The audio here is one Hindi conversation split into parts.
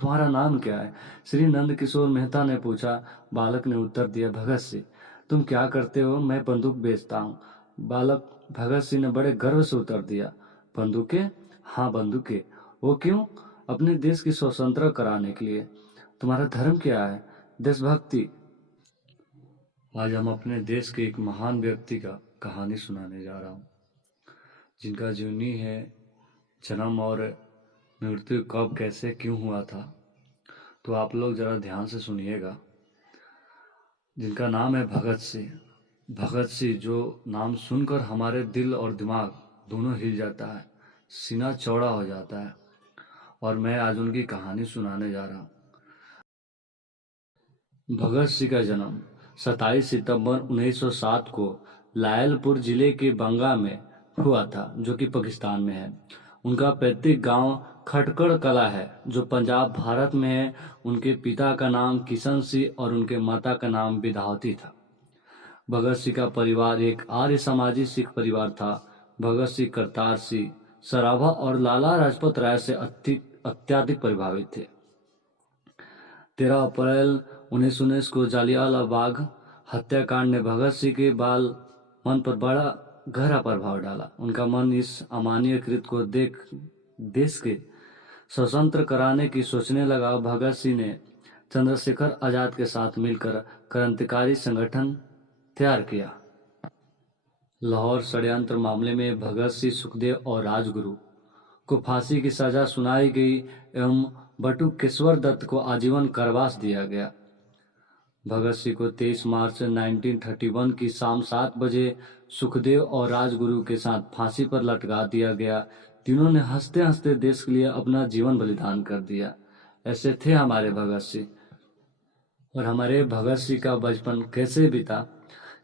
तुम्हारा नाम क्या है? श्री नंद किशोर मेहता ने पूछा। बालक ने उत्तर दिया, भगत सिंह। तुम क्या करते हो? मैं बंदूक बेचता हूँ। बालक भगत सिंह ने बड़े गर्व से उत्तर दिया, बंदूकें? हाँ, बंदूकें। वो क्यों? अपने देश की स्वतंत्रता कराने के लिए। तुम्हारा धर्म क्या है? देशभक्ति। आज हम अपने देश के एक महान व्यक्ति का कहानी सुनाने जा रहा हूँ, जिनका जीवनी है जन्म और मृत्यु कब कैसे क्यों हुआ था। तो आप लोग जरा ध्यान से सुनिएगा। जिनका नाम है भगत सिंह। भगत सिंह, जो नाम सुनकर हमारे दिल और दिमाग दोनों हिल जाता है, सीना चौड़ा हो जाता है। और मैं आज उनकी कहानी सुनाने जा रहा हूँ। भगत सिंह का जन्म 27 सितंबर 1907 को लायलपुर जिले के बंगा में हुआ था, जो कि पाकिस्तान में है। उनका पैतृक गांव खटकड़ कला है, जो पंजाब भारत में है। उनके पिता का नाम किशन सिंह और उनके माता का नाम विद्यावती था। भगत सिंह का परिवार एक आर्य समाजी सिख परिवार था। भगत सिंह करतार सिंह सराभा और लाला लाजपत राय से अत्यधिक प्रभावित थे। 13 अप्रैल 1919 को जालियांवाला बाग हत्याकांड ने भगत सिंह के बाल मन पर बड़ा गहरा प्रभाव डाला। उनका मन इस अमानवीय कृत्य को देख देश के स्वतंत्र कराने की सोचने लगा। भगत सिंह ने चंद्रशेखर आजाद के साथ मिलकर क्रांतिकारी संगठन तैयार किया। लाहौर षड्यंत्र मामले में भगत सिंह, सुखदेव और राजगुरु को फांसी की सजा सुनाई गई एवं बटुकेश्वर दत्त को आजीवन कारावास दिया गया। भगत सिंह को 23 मार्च 1931 की शाम 7 बजे सुखदेव और राजगुरु के साथ फांसी पर लटका दिया गया। तीनों ने हंसते हंसते देश के लिए अपना जीवन बलिदान कर दिया। ऐसे थे हमारे भगत सिंह। और हमारे भगत सिंह का बचपन कैसे बीता?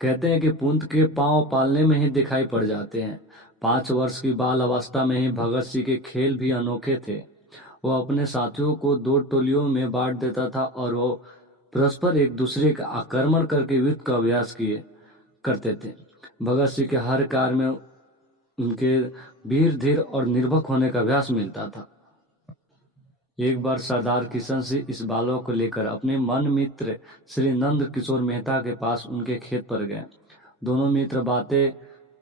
कहते हैं कि पूंत के पांव पालने में ही दिखाई पड़ जाते हैं। 5 वर्ष की बाल अवस्था में ही भगत सिंह के खेल भी अनोखे थे। वो अपने साथियों को 2 टोलियों में बांट देता था और वो परस्पर एक दूसरे का आक्रमण करके युद्ध का अभ्यास किए करते थे। भगत सिंह के हर कार्य में उनके वीर, धीर और निर्भक होने का अभ्यास मिलता था। एक बार सरदार किशन सिंह इस बालों को लेकर अपने मन मित्र श्री नंद किशोर मेहता के पास उनके खेत पर गए। दोनों मित्र बातें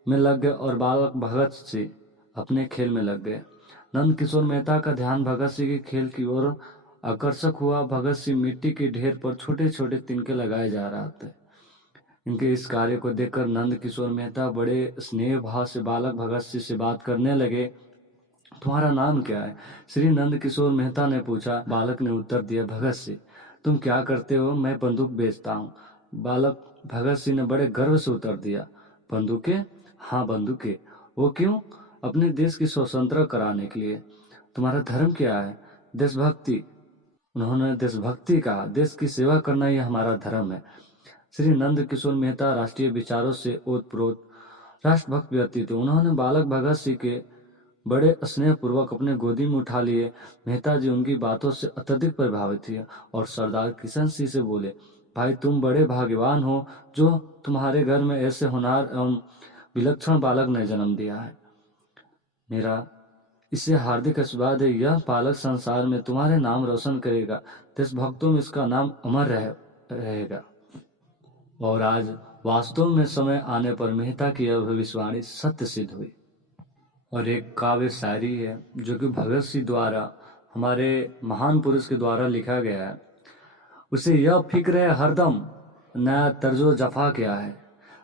में लग गए और बालक भगत सिंह अपने खेल में लग गए। नंद किशोर मेहता का ध्यान भगत सिंह के खेल की ओर आकर्षक हुआ। भगत सिंह मिट्टी के ढेर पर छोटे छोटे तिनके लगाए जा रहे थे। इनके इस कार्य को देखकर नंद किशोर मेहता बड़े स्नेह भाव से बालक भगत सिंह से बात करने लगे। तुम्हारा नाम क्या है? श्री नंद किशोर मेहता ने पूछा। बालक ने उत्तर दिया, भगत सिंह। तुम क्या करते हो? मैं बंदूक बेचता हूँ। बालक भगत सिंह ने बड़े गर्व से उत्तर दिया, बंदूकें? हाँ, बंदूकें। वो क्यों? अपने देश की स्वतंत्रता कराने के लिए। तुम्हारा धर्म क्या है? देशभक्ति। उन्होंने देशभक्ति कहा। देश की सेवा करना ही हमारा धर्म है। श्री नंद किशोर मेहता राष्ट्रीय विचारों से ओतप्रोत राष्ट्रभक्त व्यक्ति थे। उन्होंने बालक भगत सिंह के बड़े स्नेहपूर्वक अपने गोदी में उठा लिए। मेहता जी उनकी बातों से अत्यधिक प्रभावित हुए और सरदार किशन सिंह से बोले, भाई तुम बड़े भाग्यवान हो जो तुम्हारे घर में ऐसे होनहार एवं विलक्षण बालक ने जन्म दिया है। मेरा इससे हार्दिक आशीर्वाद है। यह बालक संसार में तुम्हारे नाम रोशन करेगा। देशभक्तों में इसका नाम अमर रहेगा। और आज वास्तव में समय आने पर मेहता की यह भविष्यवाणी सत्य सिद्ध हुई। और एक काव्य शायरी है जो कि भगत सिंह द्वारा, हमारे महान पुरुष के द्वारा लिखा गया है। उसे यह फिक्र है हरदम नया तर्जो जफा क्या है,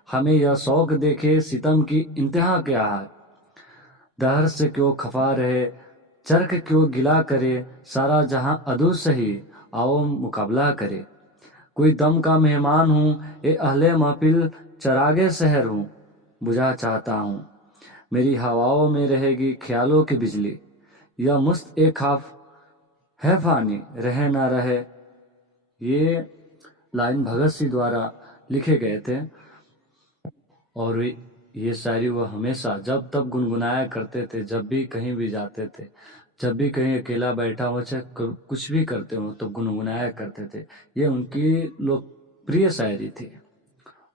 हमें यह शौक देखे सितम की इंतहा क्या है। दहर से क्यों खफा रहे, चरख क्यों गिला करे, सारा जहां अदू सही आओ मुकाबला करे। कोई दम का मेहमान हूँ, ए अहले महफिल चरागे शहर हूँ, बुझा चाहता हूँ मेरी हवाओं में रहेगी ख्यालों की बिजली। यह मुस्त ए खाफ है फानी, रहे ना रहे। ये लाइन भगत सिंह द्वारा लिखे गए थे। और ये शायरी वो हमेशा जब तब गुनगुनाया करते थे। जब भी कहीं भी जाते थे, जब भी कहीं अकेला बैठा हो, चाहे कुछ भी करते हो, तो गुनगुनाया करते थे। ये उनकी लोकप्रिय शायरी थी।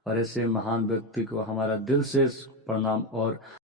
और ऐसे महान व्यक्ति को हमारा दिल से प्रणाम और